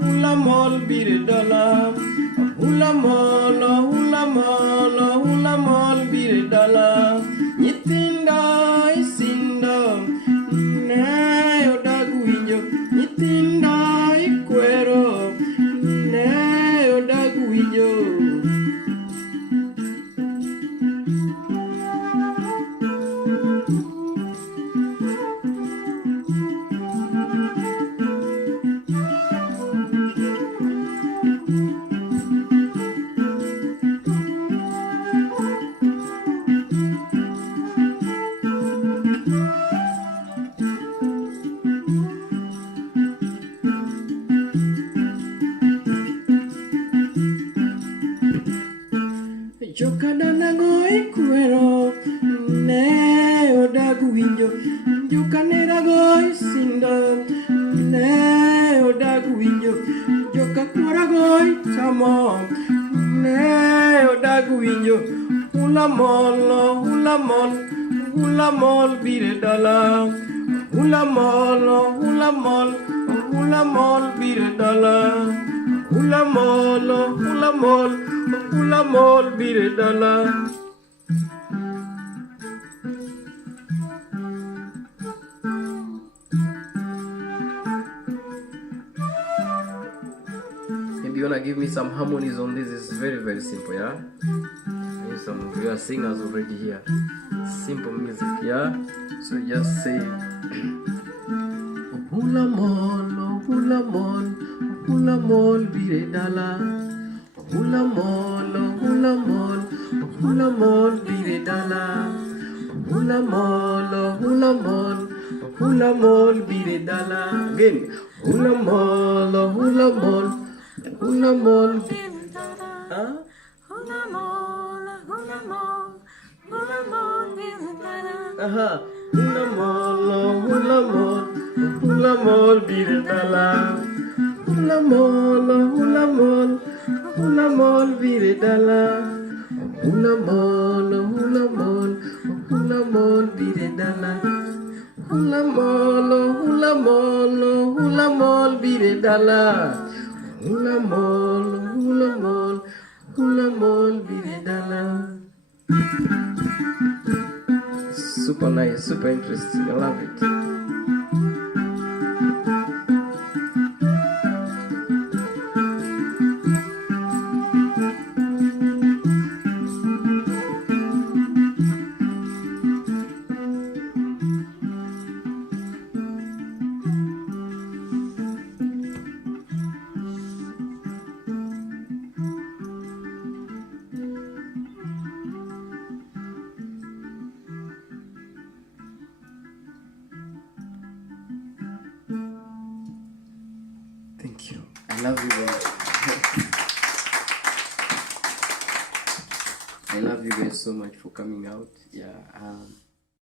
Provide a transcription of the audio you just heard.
hula mall, bire dollar. Hula mall, bire dollar. Nyitinda isinda, ne odagu winjo. Nyitinda ikwero, ne odagu winjo. Jokadana goy kwero, ne odagu winjo. Jokanera goy sindo, ne odagu winjo. Jokakwara goy chamo, ne odagu winjo. Hula mall, bire dala. Hula mall, bire dala. Hula mall, bire dala. If you wanna give me some harmonies on this, it's very, very simple, yeah? Some of you are singers already here. Simple music, yeah? So just say hula mall, bire dala. Hula mall, bire dala. Hula mall, bire dala. Again, hula mall, huh? Hula mall, bire dala. Hula mall, bire dala. Hula mall, bire dala. Hula mall, bire dala. Hula mall, bire dala. Hula mall, bire dala. Super nice, super interesting. I love it. Thank you. I love you guys. I love you guys so much for coming out. Yeah.